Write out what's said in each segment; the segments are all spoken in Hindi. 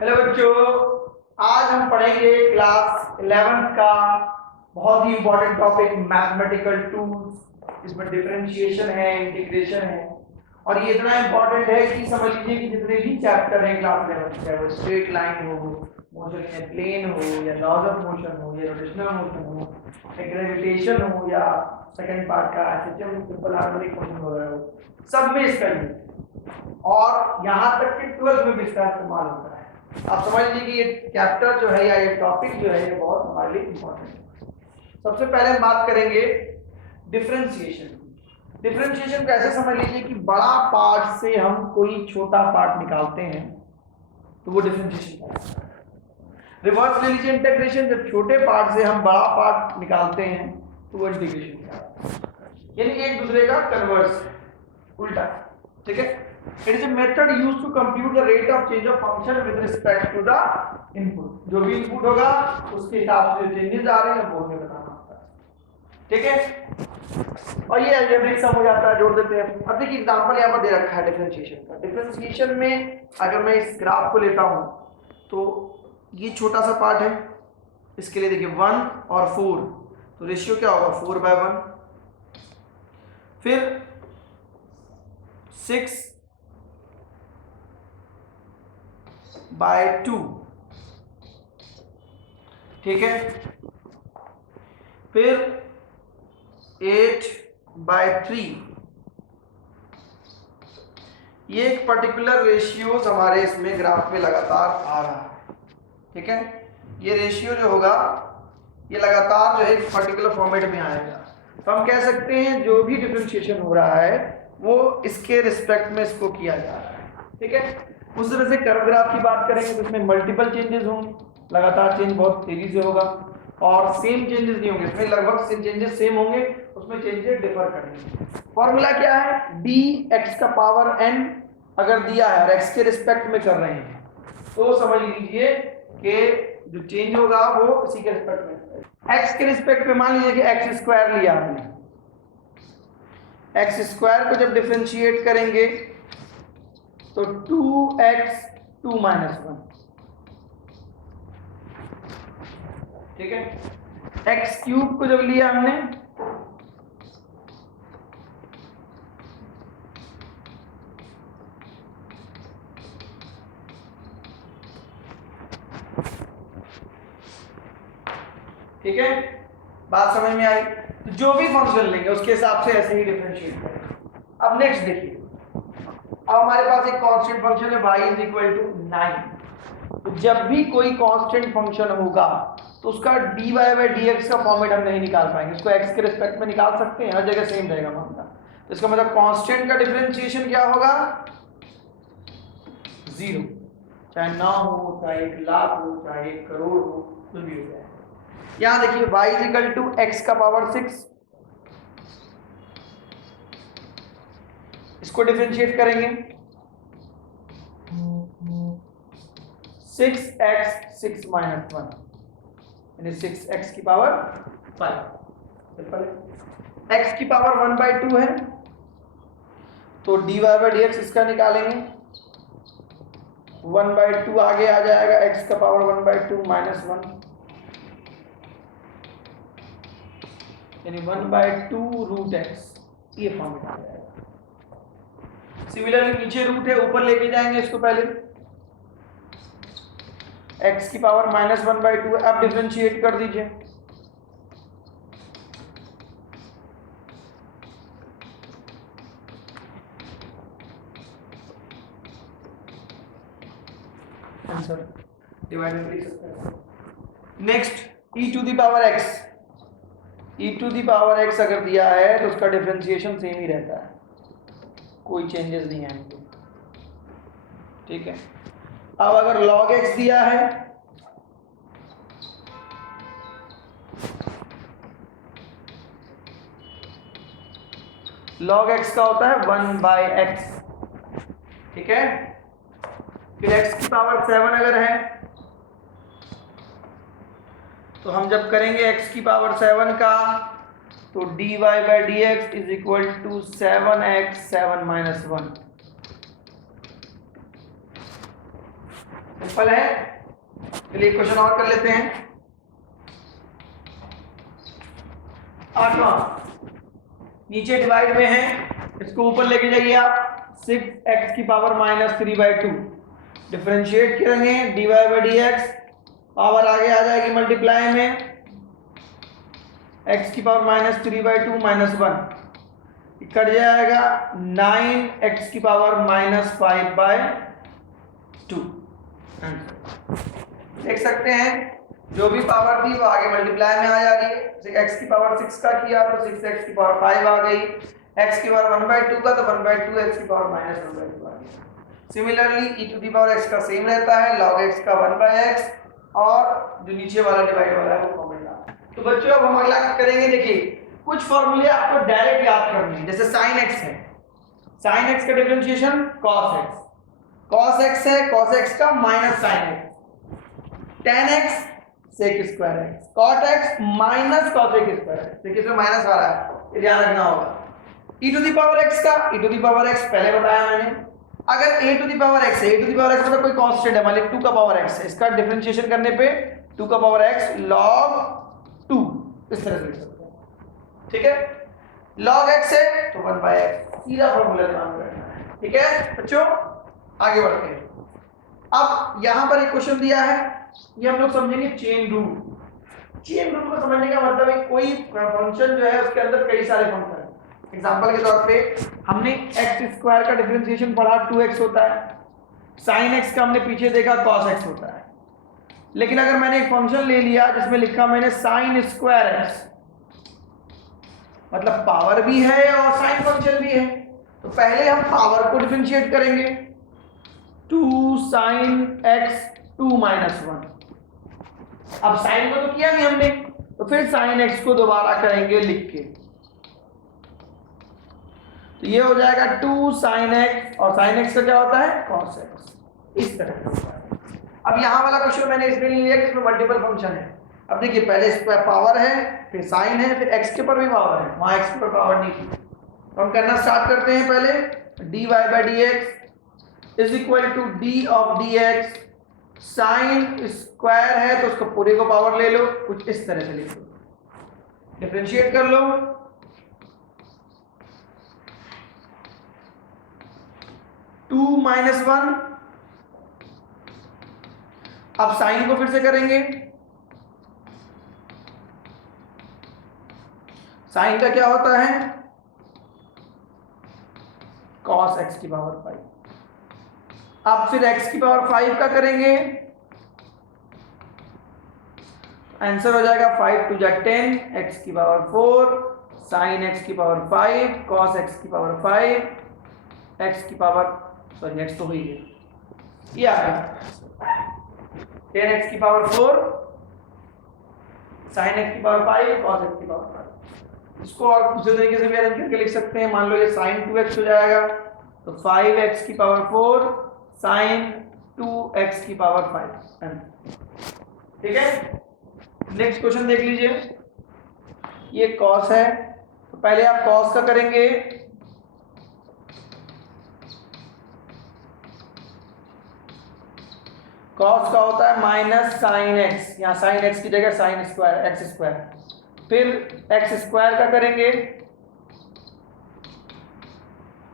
हेलो बच्चों, आज हम पढ़ेंगे क्लास 11 का बहुत ही इंपॉर्टेंट टॉपिक मैथमेटिकल टूल्स। इसमें डिफरेंशिएशन है, इंटीग्रेशन है और ये इतना इंपॉर्टेंट है कि समझ लीजिए कि जितने भी चैप्टर हैं क्लास 11 के, चाहे वो स्ट्रेट लाइन हो, मोशन इन प्लेन हो, या लॉज ऑफ मोशन हो, या रोटेशनल मोशन हो, या ग्रेविटेशन हो, या सेकंड पार्ट का एसएचएम सिंपल हार्मोनिक मोशन वगैरह हो, सब में इसका यूज है और यहाँ तक कि 12th में भी इसका इस्तेमाल होता है। आप समझ लीजिए कि ये चैप्टर जो है या ये टॉपिक जो है ये बहुत हमारे लिए इंपॉर्टेंट है। सबसे पहले हम बात करेंगे डिफरेंशिएशन की। डिफरेंशिएशन को ऐसे समझ लीजिए कि बड़ा पार्ट से हम कोई छोटा पार्ट निकालते हैं तो वो डिफरेंशिएशन कहलाता है। रिवर्स ले लीजिए इंटीग्रेशन, जब छोटे पार्ट से हम बड़ा पार्ट निकालते हैं तो वो इंटीग्रेशन कहलाता है। यानी एक दूसरे का कन्वर्स है, उल्टा। ठीक है, it is a method used to compute the rate of change of function with respect to the input। जो भी इनपुट होगा उसके हिसाब से जो चेंजेस आ रहे हैं वो हमें बताना होता है। ठीक है, और ये अलजेब्रिक सम हो जाता है, जोड़ देते हैं। अब देखिए एग्जांपल यहाँ पर दे रखा है डिफरेंशिएशन का। डिफरेंशिएशन में अगर मैं इस ग्राफ को लेता हूँ तो ये छोटा सा पार्ट है, इसके लिए देखिए 1 और 4, तो रेशियो क्या होगा 4/1। फिर 6/2, ठीक है। फिर 8/3। ये एक पर्टिकुलर रेशियोज हमारे इसमें ग्राफ में लगातार आ रहा है। ठीक है, ये रेशियो जो होगा ये लगातार जो है एक पर्टिकुलर फॉर्मेट में आएगा। तो हम कह सकते हैं जो भी डिफरेंशिएशन हो रहा है वो इसके रिस्पेक्ट में इसको किया जा रहा है। ठीक है, उस तरह से कर्व ग्राफ की बात करेंगे तो इसमें मल्टीपल चेंजेस होंगे, लगातार चेंज बहुत तेजी से होगा और सेम चेंजेस नहीं होंगे, इसमें लगभग चेंजेस सेम होंगे, उसमें चेंजेस डिफर करेंगे। फॉर्मूला क्या है, dx⁻n अगर दिया है और x के रिस्पेक्ट में कर रहे हैं तो समझ लीजिए कि जो चेंज होगा वो इसी के रिस्पेक्ट में। x के रिस्पेक्ट में मान लीजिए कि x² लिया हमने, x² को जब डिफरेंशिएट करेंगे तो 2x 2 - 1, ठीक है। x³ को जब लिया हमने ठीक है, बात समझ में आई। तो जो भी फंक्शन लेंगे उसके हिसाब से ऐसे ही डिफरेंशिएट करेंगे। अब नेक्स्ट देखिए, अब हमारे पास एक कांस्टेंट फंक्शन है y = 9। तो जब भी कोई कांस्टेंट फंक्शन होगा तो उसका dy/dx का फॉर्मेट हम नहीं निकाल पाएंगे, उसको x के रिस्पेक्ट में निकाल सकते हैं, हर जगह सेम रहेगा मामला। तो इसका मतलब कांस्टेंट का डिफरेंशिएशन क्या होगा 0, चाहे 9 हो, चाहे 1 लाख हो, चाहे 1 करोड़ हो, कुछ भी हो जाए। यहां देखिए y = x⁻6, इसको डिफरेंशिएट करेंगे 6x 6 - 1 यानी 6x⁵। सिंपल है। x⁻1/2 है तो dy/dx इसका निकालेंगे, 1/2 आगे आ जाएगा, x⁻1/2 - 1 यानी 1/2√x, ये फॉर्मेट आ जाएगा। सिमिलरली नीचे रूट है, ऊपर लेके जाएंगे इसको, पहले x⁻−1/2, अब डिफरेंशिएट कर दीजिए, आंसर डिवाइडेड लिख सकते हैं। नेक्स्ट e⁻x, e⁻x अगर दिया है तो उसका डिफरेंशिएशन सेम ही रहता है, कोई चेंजेस नहीं आएंगे। ठीक है, अब अगर log x दिया है log x का होता है 1/x, ठीक है। फिर x⁻7 अगर है तो हम जब करेंगे x⁻7 का तो dy/dx = 7x 7 - 1, सिंपल है। चलिए क्वेश्चन और कर लेते हैं। 8वां नीचे डिवाइड में है, इसको ऊपर लेके जाइए आप। 6x की पावर -3/2 डिफरेंशिएट करेंगे, dy by d x, power आगे आ जाएगी मल्टीप्लाई में, x की पावर -3/2 -1 कट जाएगा 9x की पावर -5/2। देख सकते हैं जो भी पावर थी वो आगे मल्टीप्लाई में आ जा रही है। x की पावर 6 का किया तो 6x की पावर 5 आ गई, x की पावर 1/2 का तो 1/2 x की पावर -1/2 आ गई। Similarly e to the power x का सेम रहता है, log x का 1/x, और जो नीचे वाला डिवाइड वाला है वो कॉमन ला। तो बच्चों अब हम अगला करेंगे, देखिए कुछ फॉर्मूले आपको डायरेक्ट याद करने हैं। जैसे sin x है, sin x का differentiation cos x, cos x है cos x का minus sin x, tan x sec square x, cot x minus cos x square x। देखिए इसमें माइनस आ रहा है, ये ध्यान रखना होगा। e to the power x का, e to the power x पहले बताया मैंने। अगर a to the power x है, a to the power x मतलब कोई कांस्टेंट है, मान लीजिए 2 का पावर x है, इसका डिफरेंशिएशन करने पे 2 का पावर x log 2 इस तरह से लिख सकते हैं। ठीक है, log x है तो 1/x, सीधा फॉर्मूला ध्यान में रखना है। ठीक है बच्चों, आगे बढ़ते हैं। अब यहां पर एक क्वेश्चन दिया है, ये हम लोग समझेंगे चेन रूल। चेन रूल को समझने का मतलब है कोई फंक्शन जो है उसके अंदर कई सारे फंक्शन हैं। एग्जांपल के तौर पे हमने x स्क्वायर का डिफरेंशिएशन पढ़ा 2x होता है, sin x का हमने पीछे देखा cos x होता है। लेकिन अगर मैंने एक फंक्शन ले लिया जिसमें लिखा मैंने sin स्क्वायर x, मतलब पावर भी है और साइन फंक्शन भी है, तो पहले हम पावर को डिफरेंशिएट करेंगे, 2 sin x 2 - 1। अब साइन को तो किया नहीं हमने, तो फिर sin x को दोबारा करेंगे लिख के, तो ये हो जाएगा 2 sin x, और sin x का क्या होता है cos x, इस तरह का होता है। अब यहाँ वाला क्वेश्चन मैंने इसमें लिया कि इसमें मल्टीपल फंक्शन है। अब देखिए पहले इस पर पावर है, फिर साइन है, फिर x के ऊपर भी पावर है, वहां x के ऊपर पावर नहीं थी। तो हम करना स्टार्ट करते हैं। पहले dy by d x is equal to d of d x, sine square है तो उसको पूरे को पावर ले लो, कुछ इस तरह से ले लो, डिफरेंशिएट कर लो, 2 - 1। अब साइन को फिर से करेंगे, साइन का क्या होता है cos x की पावर 5। अब फिर x की पावर 5 का करेंगे, आंसर हो जाएगा 5 × 10, x की पावर 4, sin x की पावर 5, cos x की पावर 5, x की पावर सॉरी x तो हुई है, ये आ गया 10x की पावर 4, sin x की पावर 5, cos x की पावर 5। इसको और दूसरे तरीके से भी अरेंज करके लिख सकते हैं। मान लो ये sin 2x हो जाएगा तो 5x की पावर 4 sin 2x की पावर 5। ठीक है, नेक्स्ट क्वेश्चन देख लीजिए, ये cos है तो पहले आप cos का करेंगे, cos का होता है माइनस sin x, यहाँ sin x की जगह sin स्क्वायर x स्क्वायर, फिर x स्क्वायर का करेंगे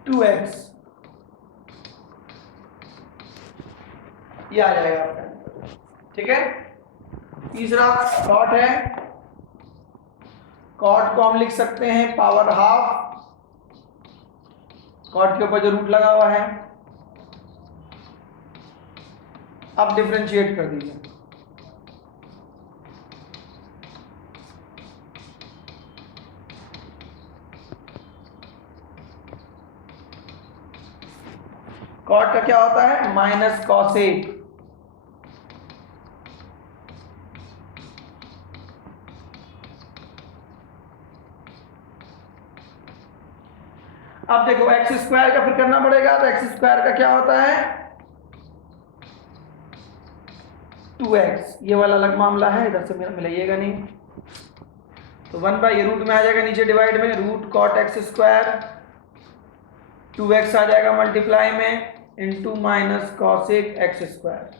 2x, ये आ जाएगा आपका। ठीक है, तीसरा cot है, cot को हम लिख सकते हैं पावर हाफ, cot के ऊपर जो रूट लगा हुआ है। अब डिफरेंशिएट कर दीजिए, cot का क्या होता है माइनस cosec, अब देखो एक्स स्क्वायर का फिर करना पड़ेगा, तो एक्स स्क्वायर का क्या होता है 2x, ये वाला अलग मामला है, इधर से मिलाइएगा नहीं, तो 1/√, में आ जाएगा नीचे डिवाइड में, root cot x square, 2x आ जाएगा मल्टीप्लाई में, into minus cosec x square.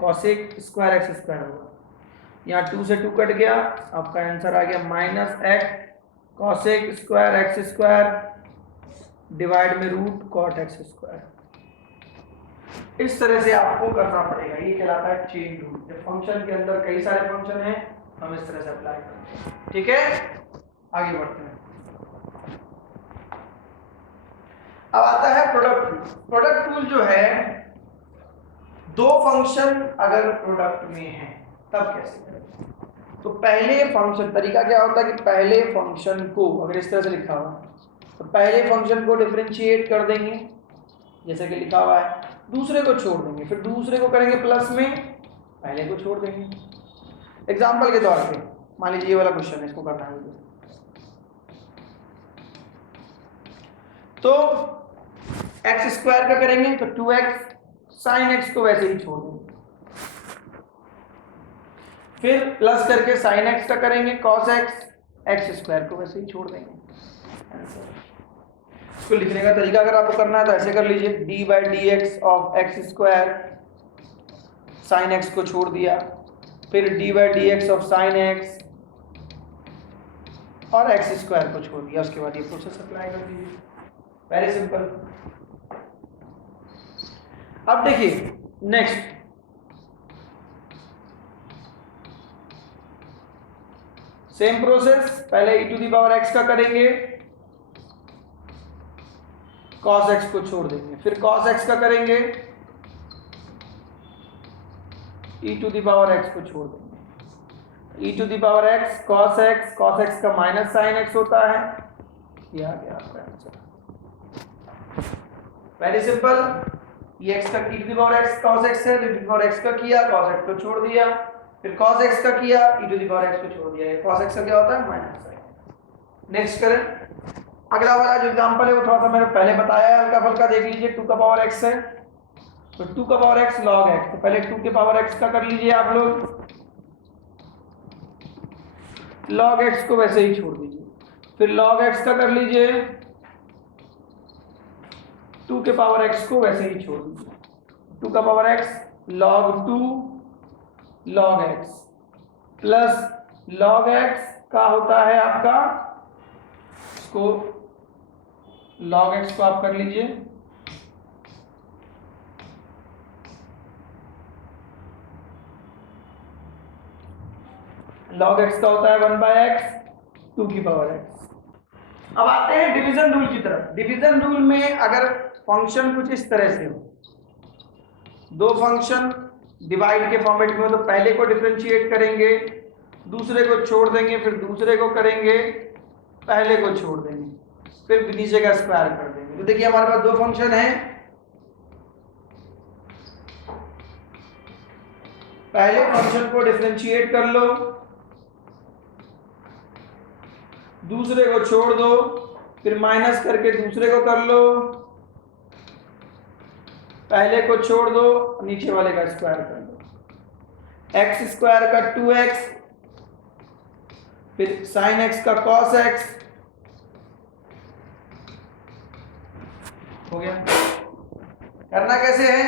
Cosec square x square होगा। यहाँ 2 से 2 कट गया, आपका आंसर आ गया minus x cosec square x square divide में रूट कॉट एक्स स्क्वायर। इस तरह से आपको करना पड़ेगा, ये कहलाता है चेन रूल। जब फंक्शन के अंदर कई सारे फंक्शन हैं हम इस तरह से अप्लाई करते हैं। ठीक है, आगे बढ़ते हैं। अब आता है प्रोडक्ट रूल। प्रोडक्ट रूल जो है, दो फंक्शन अगर प्रोडक्ट में है तब कैसे करें। तो पहले फंक्शन, तरीका क्या होता है कि पहले फंक्शन को अगर इस तरह से लिखा हुआ तो पहले फंक्शन को डिफरेंशिएट कर देंगे जैसे कि लिखा हुआ है, दूसरे को छोड़ देंगे, फिर दूसरे को करेंगे प्लस में, पहले को छोड़ देंगे। एग्जाम्पल के तौर पे मान लीजिए ये वाला क्वेश्चन है, इसको करना है तो एक्स स्क्वायर का करेंगे तो 2x साइन एक्स को वैसे ही छोड़ देंगे, फिर प्लस करके साइन एक्स का करेंगे कॉस एक्स, एक्स स्क्वायर को वैसे ही छोड़ देंगे। इसको लिखने का तरीका अगर आपको करना है तो ऐसे कर लीजिए, D by d x of x square, sine x को छोड़ दिया, फिर D by d x of sine x और एक्स स्क्वायर को छोड़ दिया, उसके बाद ये प्रोसेस अप्लाई कर दीजिए। Very simple. अब देखिए नेक्स्ट, सेम प्रोसेस, पहले e to the power x का करेंगे, cos x को छोड़ देंगे, फिर cos x का करेंगे, e to the power x को छोड़ देंगे, e to the power x cos x का माइनस साइन x होता है, ये आ गया आपका आंसर। Very simple. ये x का e to the power x cos x है, e to the power x का किया, cos x को छोड़ दिया, फिर cos x का किया, e to the power x को छोड़ दिया, ये cos x का क्या होता है माइनस साइन। नेक्स्ट करें। अगला वाला जो एग्जांपल है वो थोड़ा सा मैंने पहले बताया है, हल्का फुल्का देख लीजिए। 2 का पावर x है तो 2 का पावर x log x, तो पहले 2 के पावर x का कर लीजिए आप लोग, log x को वैसे ही छोड़ दीजिए, फिर log x का कर लीजिए, 2 के पावर x को वैसे ही छोड़ दीजिए, 2 का power x log 2 log x plus log x का होता है आपका, इसको log x को आप कर लीजिए, log x का होता है 1/x 2 की पावर x। अब आते हैं डिवीजन रूल की तरफ। डिवीजन रूल में अगर फंक्शन कुछ इस तरह से हो, दो फंक्शन डिवाइड के फॉर्मेट में हो तो पहले को डिफरेंशिएट करेंगे, दूसरे को छोड़ देंगे, फिर दूसरे को करेंगे, पहले को छोड़ देंगे, फिर नीचे का स्क्वायर कर देंगे। तो देखिए हमारे पास दो फंक्शन है, पहले फंक्शन को डिफरेंशिएट कर लो, दूसरे को छोड़ दो, फिर माइनस करके दूसरे को कर लो, पहले को छोड़ दो, नीचे वाले का स्क्वायर कर दो। एक्स स्क्वायर का 2x, फिर साइन एक्स का cos x हो गया। करना कैसे है,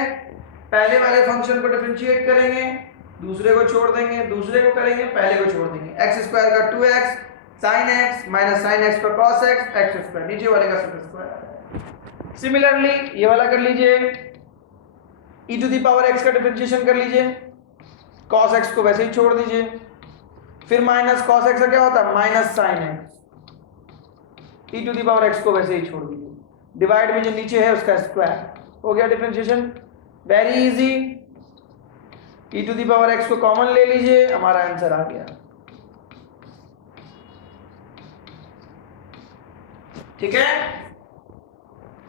पहले वाले फंक्शन को डिफरेंशिएट करेंगे, दूसरे को छोड़ देंगे, दूसरे को करेंगे, पहले को छोड़ देंगे। एक्स स्क्वायर का 2x sine x minus sine x का cos x, एक्स स्क्वायर, नीचे वाले का स्क्वायर। सिमिलरली ये वाला कर लीजिए, e to the power x का डिफरेंशिएशन कर लीजिए, cos x को वैसे ही छोड़ दीजिए, फिर माइनस cos x का क्या होता है minus sine x, e to the power x को वैसे ही छोड़ दीजिए, डिवाइड में जो नीचे है उसका स्क्वायर हो गया differentiation. Very easy, e to the power x को कॉमन ले लीजिए, हमारा आंसर आ गया। ठीक है,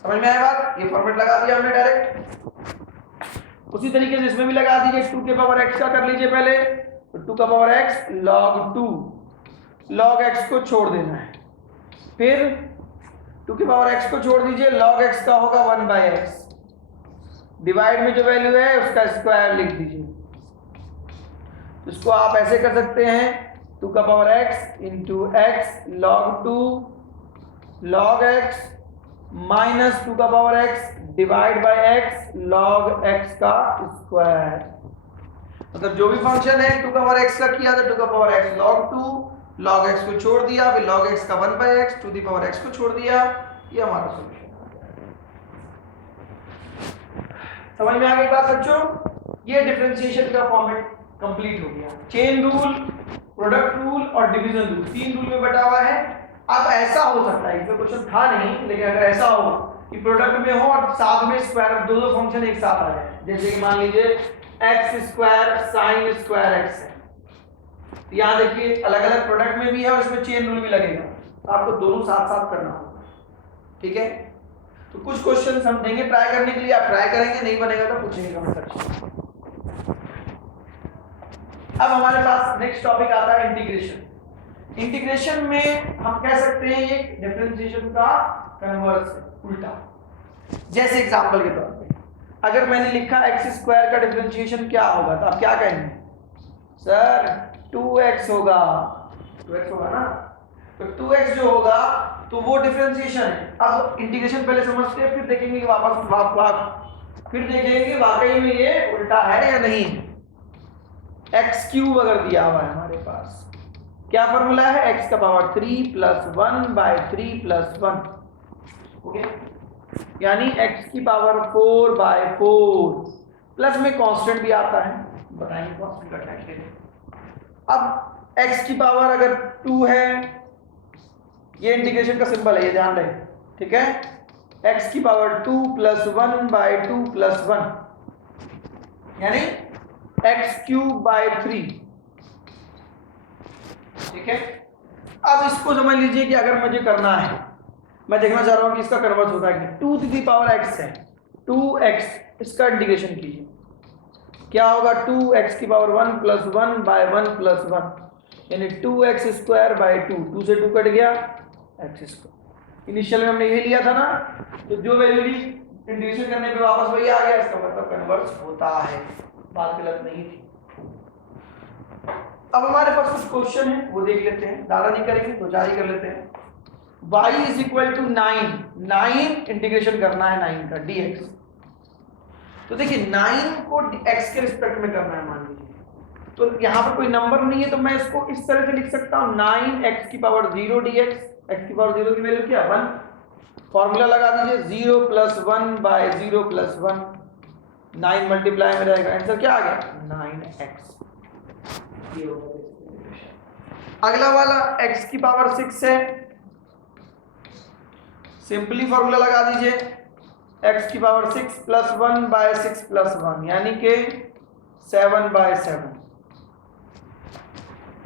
समझ में आया बात। ये फॉर्मेट लगा दिया हमने डायरेक्ट, उसी तरीके से इसमें भी लगा दीजिए। 2 के पावर x का कर लीजिए पहले, तो 2 का power x log 2 log x को छोड़ देना है, फिर 2 के पावर x को छोड़ दीजिए, log x का होगा 1/x, डिवाइड में जो वैल्यू है उसका स्क्वायर लिख दीजिए। तो इसको आप ऐसे कर सकते हैं, 2 का power x into x log 2 log x minus 2 का power x divide by x log x का स्क्वायर। मतलब जो भी फंक्शन है 2 का पावर x का किया तो 2 का power x log 2, log x को छोड़ दिया, फिर log x का 1 by x, 2 की पावर x को छोड़ दिया, ये हमारा सॉल्यूशन। समझ में आ गई बात बच्चों? ये डिफरेंशिएशन का फॉर्मेट कंप्लीट हो गया। चेन रूल, प्रोडक्ट रूल और डिवीजन रूल, 3 रूल में बटा हुआ है। अब ऐसा हो सकता है, इसमें क्वेश्चन था नहीं, लेकिन अगर ऐसा हो कि प्रोडक्ट में हो और साथ में स्क्वायर दो फंक्शन एक साथ आ जाए, जैसे कि मान लीजिए x square sin square x है, यहाँ देखिए अलग अलग प्रोडक्ट में भी है और इसमें चेन रूल भी लगेगा, तो आपको दोनों साथ साथ करना होगा। ठीक है, तो कुछ क्वेश्चन हम देंगे ट्राई करने के लिए, आप ट्राई करेंगे, नहीं बनेगा तो पूछेंगे कमेंट सेक्शन। अब हमारे पास नेक्स्ट टॉपिक आता है इंटीग्रेशन। इंटीग्रेशन में हम कह सकते हैं ये डिफरेंशिएशन का कन्वर्स है, उल्टा। जैसे एग्जांपल के तौर पे अगर मैंने लिखा x स्क्वायर का डिफरेंशिएशन क्या होगा, तो आप क्या कहेंगे? सर 2x होगा, 2x होगा ना, तो 2x जो होगा तो वो डिफरेंशिएशन है। अब इंटीग्रेशन पहले समझते हैं, फिर देखेंगे कि फिर देखेंगे कि वाकई में ये उल्टा है या नहीं। एक्स क्यूब अगर दिया हुआ है हमारे पास, क्या फॉर्मूला है? x का power 3 plus 1 by 3 plus 1, okay, यानी x की पावर 4 बाय 4, प्लस में कांस्टेंट भी आता है, बताएंगे कांस्टेंट का क्या है। अब x की पावर अगर 2 है, ये इंटीग्रेशन का सिंबल है, ये ध्यान रखें, ठीक है, x की पावर 2 प्लस 1 बाय 2 प्लस 1, यानी x क्यूब बाय 3, ठीक है। अब इसको समझ लीजिए कि अगर मुझे करना है, मैं देखना चाह रहा हूं कि इसका कन्वर्स होता है कि 2 की पावर x है, 2x, इसका इंटीग्रेशन कीजिए, क्या होगा? 2x की पावर 1 प्लस 1 बाय 1 प्लस 1, यानी 2x स्क्वायर बाय 2, 2 से 2 कट गया, x स्क्वायर। इनिशियल में हमने ये लिया था ना, तो जो वैल्यू ली इंटीग्रेशन करने पे वापस वही आ गया, इसका मतलब कन्वर्स होता है, बात गलत नहीं थी। अब हमारे पास कुछ क्वेश्चन है, वो देख लेते हैं, ज्यादा नहीं करेंगे, दो चार ही कर लेते हैं। y is equal to 9 integration करना है 9 का dx, तो देखिए 9 को x के रिस्पेक्ट में करना है, मान लीजिए, तो यहाँ पर कोई नंबर नहीं है, तो मैं इसको इस तरह से लिख सकता हूँ 9x की पावर 0 dx, x की पावर 0 की वैल्यू क्या? 1, फॉर्मूला लगा दीजिए 0 प्लस 1 बाय 0 प्लस 1, 9 मल्टीप्लाई में रहेगा, आंसर क्या आ गया? 9x। अगला वाला x की पावर 6 है, सिंपली फॉर्मूला लगा दीजिए x की पावर 6 प्लस 1 बाय 6 प्लस 1, यानी कि 7 बाय 7,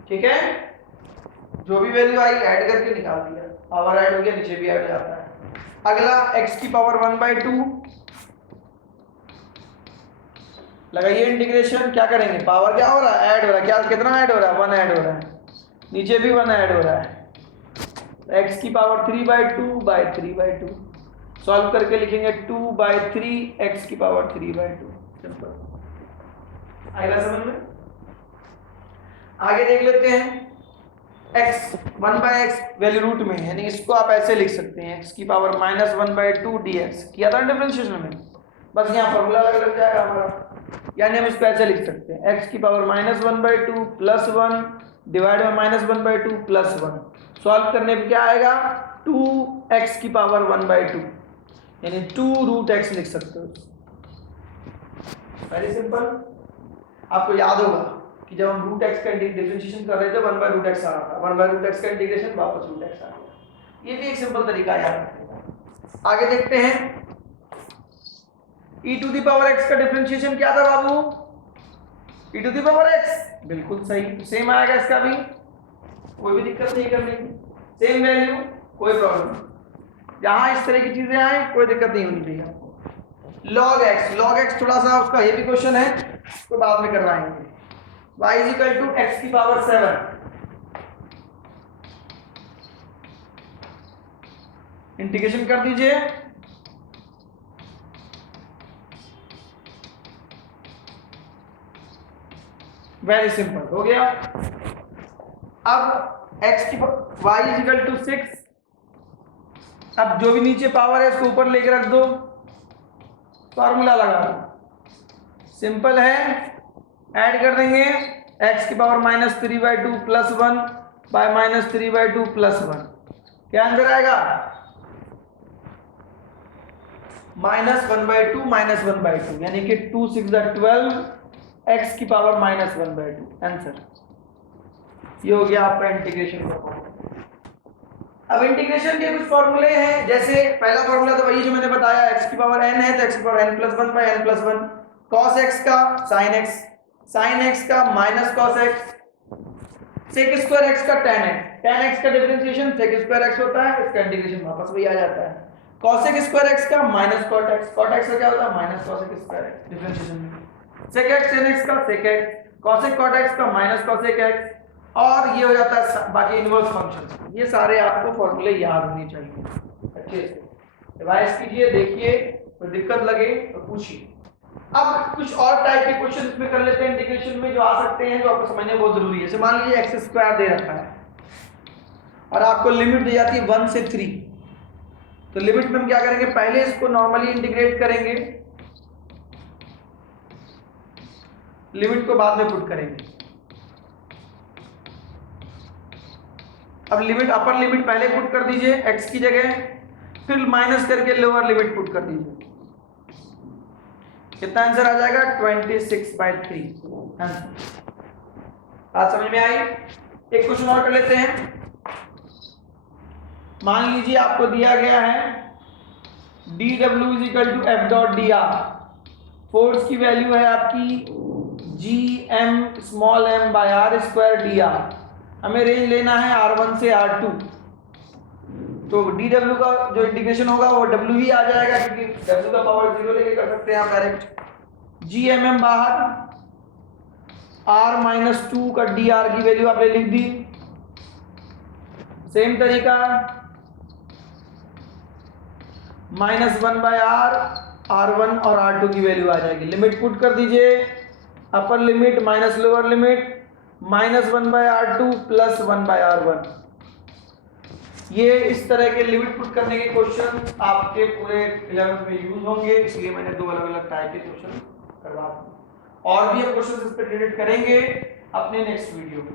ठीक है। जो भी वैल्यू आई ऐड करके निकाल दिया, पावर ऐड हो गया, नीचे भी ऐड जाता है। अगला x की पावर 1 बाय 2, लगाइए इंटीग्रेशन, क्या करेंगे? पावर क्या हो रहा है? ऐड हो रहा है, क्या कितना ऐड हो रहा है? 1 ऐड हो रहा है, नीचे भी 1 ऐड हो रहा है, x की power 3 by 2 by 3 by 2, solve करके लिखेंगे 2 बाय 3 x की पावर 3 बाय 2, सिंपल। आएगा समझ में? आगे देख लेते हैं, x 1 by x value root में है, यानी इसको आप ऐसे लिख सकते हैं x की पावर माइनस 1 बाय 2 dx, किया था डिफरेंशिएशन में, बस यहाँ फॉर्मूला लग जाएगा हमारा, यानी हम इसको ऐसे लिख सकते हैं x की power minus 1 by 2 plus 1 divide by minus 1 by 2 plus 1, solve करने पे क्या आएगा? 2x की पावर 1 बाय 2, यानी 2 रूट x लिख सकते हो। Very simple. आपको याद होगा कि जब हम रूट x का डिफरेंशिएशन कर रहे थे 1 बाय रूट x आ रहा था, 1 बाय रूट x का इंटीग्रेशन वापस रूट x आ गया, ये भी एक सिंपल तरीका है याद रखने का। आगे देखते हैं, e to the power x का डिफरेंशिएशन क्या था बाबू? e to the power x, बिल्कुल सही, सेम आएगा इसका भी, कोई भी दिक्कत नहीं करने की, सेम वैल्यू, कोई प्रॉब्लम नहीं, जहां इस तरह की चीजें आए कोई दिक्कत नहीं होनी चाहिए आपको। log x थोड़ा सा उसका हेवी क्वेश्चन है, उसको बाद में करवाएंगे। y is equal to x की पावर 7, इंटीग्रेशन कर दीजिए, वेरी सिंपल, हो गया। अब x की y इज इक्वल टू 6, अब जो भी नीचे पावर है इसको ऊपर लेके रख दो, फॉर्मूला लगा दो, सिंपल है, ऐड कर देंगे x की पावर -3/2 प्लस 1 बाय -3/2 प्लस 1, क्या आंसर आएगा? -1/2 -1/2 यानी कि 2 6 12 x की पावर -1/2 आंसर। ये हो गया आपका इंटीग्रेशन का फॉर्मूला। अब इंटीग्रेशन के कुछ फॉर्मूले हैं, जैसे पहला फॉर्मूला तो वही जो मैंने बताया, x की पावर n है तो x की power n plus 1 by n plus 1, cos x का sin x का minus cos x, sec square x का tan x का डिफरेंशिएशन sec स्क्वायर x होता है, इसका इंटीग्रेशन वापस वही आ जाता है, cosec स्क्वायर x का माइनस cot x का क्या होता है minus cosec square x differentiation में, sec x tan x का sec x, cosec cot x का माइनस cosec x, और ये हो जाता है बाकी इनवर्स फंक्शन। ये सारे आपको फॉर्मूले याद होने चाहिए, अच्छे से रिवाइज कीजिए, देखिए, कोई दिक्कत लगे तो पूछिए। अब कुछ और टाइप के क्वेश्चन इसमें कर लेते हैं इंटीग्रेशन में जो आ सकते हैं, जो आपको समझने बहुत जरूरी है। जैसे मान लीजिए एक्स स्क्वायर दे रखा है और आपको लिमिट दी जाती है 1 से 3, तो लिमिट में हम क्या करेंगे, पहले इसको नॉर्मली इंटीग्रेट करेंगे, लिमिट को बाद में पुट करेंगे। अब लिमिट, अपर लिमिट पहले पुट कर दीजिए x की जगह, फिर माइनस करके लोअर लिमिट पुट कर दीजिए, कितना आंसर आ जाएगा 26/3 आंसर। बात समझ में आई? एक क्वेश्चन और कर लेते हैं। मान लीजिए आपको दिया गया है dw = F.dr, फोर्स की वैल्यू है आपकी gm/r²dr, हमें रेंज लेना है r1 से r2, तो dw का जो इंटीग्रेशन होगा वो w ही आ जाएगा, क्योंकि w का पावर 0 लेके कर सकते हैं आप डायरेक्ट। gmm बाहर, r-2 का dr की वैल्यू आपने लिख दी, सेम तरीका -1/r, r1 और r2 की वैल्यू आ जाएगी, लिमिट पुट कर दीजिए, upper limit minus lower limit, -1/r2 plus 1/r1। ये इस तरह के लिमिट पुट करने के क्वेश्चन आपके पूरे 11th में यूज होंगे, इसलिए मैंने दो अलग अलग टाइप के क्वेश्चन करवा दिए। और भी हम क्वेश्चन इस पर रिलेटेड करेंगे अपने नेक्स्ट वीडियो में।